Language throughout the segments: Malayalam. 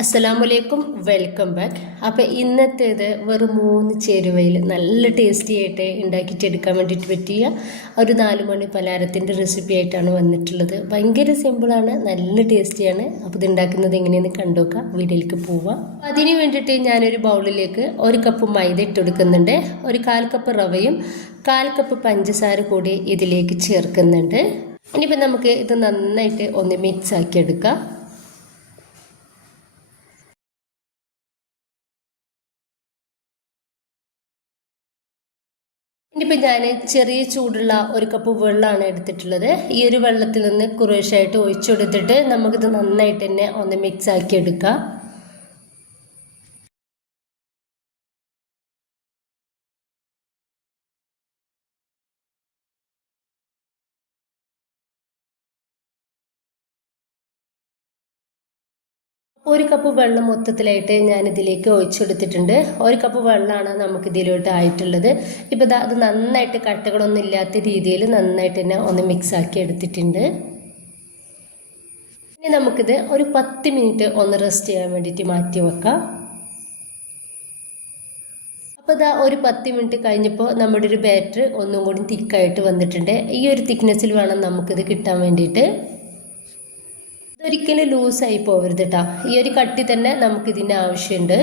അസ്സലാമലൈക്കും, വെൽക്കം ബാക്ക്. അപ്പോൾ ഇന്നത്തേത് വെറും 3 ചേരുവയിൽ നല്ല ടേസ്റ്റി ആയിട്ട് ഉണ്ടാക്കിയിട്ടെടുക്കാൻ വേണ്ടിയിട്ട് പറ്റിയ ഒരു 4 മണി പലഹാരത്തിൻ്റെ റെസിപ്പി ആയിട്ടാണ് വന്നിട്ടുള്ളത്. ഭയങ്കര സിമ്പിളാണ്, നല്ല ടേസ്റ്റിയാണ്. അപ്പോൾ ഇത് ഉണ്ടാക്കുന്നത് എങ്ങനെയെന്ന് കണ്ടുനോക്കാം. വീഡിയോയിലേക്ക് പോവാം. അതിന് വേണ്ടിയിട്ട് ഞാനൊരു ബൗളിലേക്ക് 1 കപ്പ് മൈദ ഇട്ടെടുക്കുന്നുണ്ട്. ഒരു 1/4 കപ്പ് റവയും 1/4 കപ്പ് പഞ്ചസാര കൂടി ഇതിലേക്ക് ചേർക്കുന്നുണ്ട്. ഇനിയിപ്പോൾ നമുക്ക് ഇത് നന്നായിട്ട് ഒന്ന് മിക്സ് ആക്കി എടുക്കാം. ഇനിയിപ്പോൾ ഞാൻ ചെറിയ ചൂടുള്ള 1 കപ്പ് വെള്ളമാണ് എടുത്തിട്ടുള്ളത്. ഈ ഒരു വെള്ളത്തിൽ നിന്ന് കുറേശ്ശായിട്ട് ഒഴിച്ചെടുത്തിട്ട് നമുക്കിത് നന്നായിട്ട് തന്നെ ഒന്ന് മിക്സ് ആക്കി എടുക്കാം. ഒരു കപ്പ് വെള്ളം മൊത്തത്തിലായിട്ട് ഞാനിതിലേക്ക് ഒഴിച്ചെടുത്തിട്ടുണ്ട്. 1 കപ്പ് വെള്ളമാണ് നമുക്കിതിലോട്ട് ആയിട്ടുള്ളത്. ഇപ്പോൾ അത് നന്നായിട്ട് കട്ടകളൊന്നും ഇല്ലാത്ത രീതിയിൽ നന്നായിട്ട് തന്നെ ഒന്ന് മിക്സ് ആക്കി എടുത്തിട്ടുണ്ട്. ഇനി നമുക്കിത് ഒരു 10 മിനിറ്റ് ഒന്ന് റെസ്റ്റ് ചെയ്യാൻ വേണ്ടിയിട്ട് മാറ്റി വെക്കാം. അപ്പോൾ ഇതാ ഒരു 10 മിനിറ്റ് കഴിഞ്ഞപ്പോൾ നമ്മുടെ ഒരു ബാറ്റർ ഒന്നും കൂടി തിക്കായിട്ട് വന്നിട്ടുണ്ട്. ഈ ഒരു തിക്നെസ്സിൽ വേണം നമുക്കിത് കിട്ടാൻ വേണ്ടിയിട്ട്. ഇതൊരിക്കലും ലൂസായി പോകരുത് കേട്ടോ. ഈ ഒരു കട്ടി തന്നെ നമുക്കിതിന് ആവശ്യമുണ്ട്.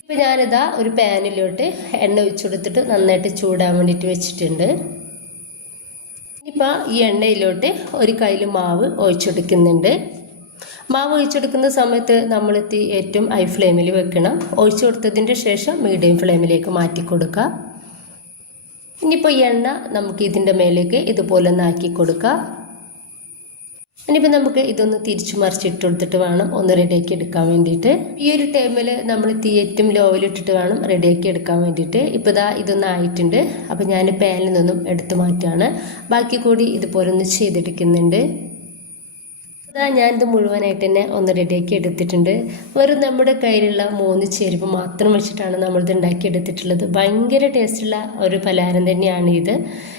ഇപ്പോൾ ഞാനിതാ ഒരു പാനിലോട്ട് എണ്ണ ഒഴിച്ചു കൊടുത്തിട്ട് നന്നായിട്ട് ചൂടാൻ വേണ്ടിയിട്ട് വെച്ചിട്ടുണ്ട്. ഇപ്പോൾ ഈ എണ്ണയിലോട്ട് ഒരു കയ്യിൽ മാവ് ഒഴിച്ചെടുക്കുന്നുണ്ട്. മാവ് ഒഴിച്ചെടുക്കുന്ന സമയത്ത് നമ്മൾ ഏറ്റവും ഹൈ ഫ്ലെയിമിൽ വെക്കണം. ഒഴിച്ചു കൊടുത്തതിൻ്റെ ശേഷം മീഡിയം ഫ്ലെയിമിലേക്ക് മാറ്റി കൊടുക്കുക. ഇനിയിപ്പോൾ ഈ എണ്ണ നമുക്ക് ഇതിൻ്റെ മേലേക്ക് ഇതുപോലെ ഒന്ന് ആക്കി കൊടുക്കുക. ഇനിയിപ്പോൾ നമുക്ക് ഇതൊന്ന് തിരിച്ചു മറിച്ചിട്ട് കൊടുത്തിട്ട് വേണം ഒന്ന് റെഡിയാക്കി എടുക്കാൻ വേണ്ടിയിട്ട്. ഈ ഒരു ടൈമിൽ നമ്മൾ തീ ഏറ്റവും ലോയിലിട്ടിട്ട് വേണം റെഡിയാക്കി എടുക്കാൻ വേണ്ടിയിട്ട്. ഇപ്പോൾ ഇതൊന്നും ആയിട്ടുണ്ട്. അപ്പോൾ ഞാൻ പാനിൽ നിന്നും എടുത്തു മാറ്റാണ്. ബാക്കി കൂടി ഇതുപോലെ ഒന്ന് ചെയ്തെടുക്കുന്നുണ്ട്. ഞാനിത് മുഴുവനായിട്ട് തന്നെ ഒന്ന് റെഡിയാക്കി എടുത്തിട്ടുണ്ട്. വെറും നമ്മുടെ കയ്യിലുള്ള 3 ചേരുവ മാത്രം വെച്ചിട്ടാണ് നമ്മളിത് ഉണ്ടാക്കി എടുത്തിട്ടുള്ളത്. ഭയങ്കര ടേസ്റ്റുള്ള ഒരു പലഹാരം തന്നെയാണ് ഇത്.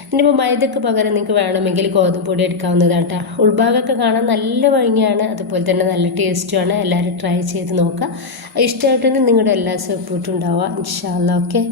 ഇനിയിപ്പോൾ മൈദക്ക് പകരം നിങ്ങൾക്ക് വേണമെങ്കിൽ ഗോതമ്പ് പൊടി എടുക്കാവുന്നതാണ് കേട്ടോ. ഉൾഭാഗമൊക്കെ കാണാൻ നല്ല ഭംഗിയാണ്, അതുപോലെ തന്നെ നല്ല ടേസ്റ്റുമാണ്. എല്ലാവരും ട്രൈ ചെയ്ത് നോക്കുക. ഇഷ്ടമായിട്ടാണ് നിങ്ങളുടെ എല്ലാ സപ്പോർട്ടും ഉണ്ടാവുക. ഇൻഷാ അല്ലാഹ്. ഓക്കെ.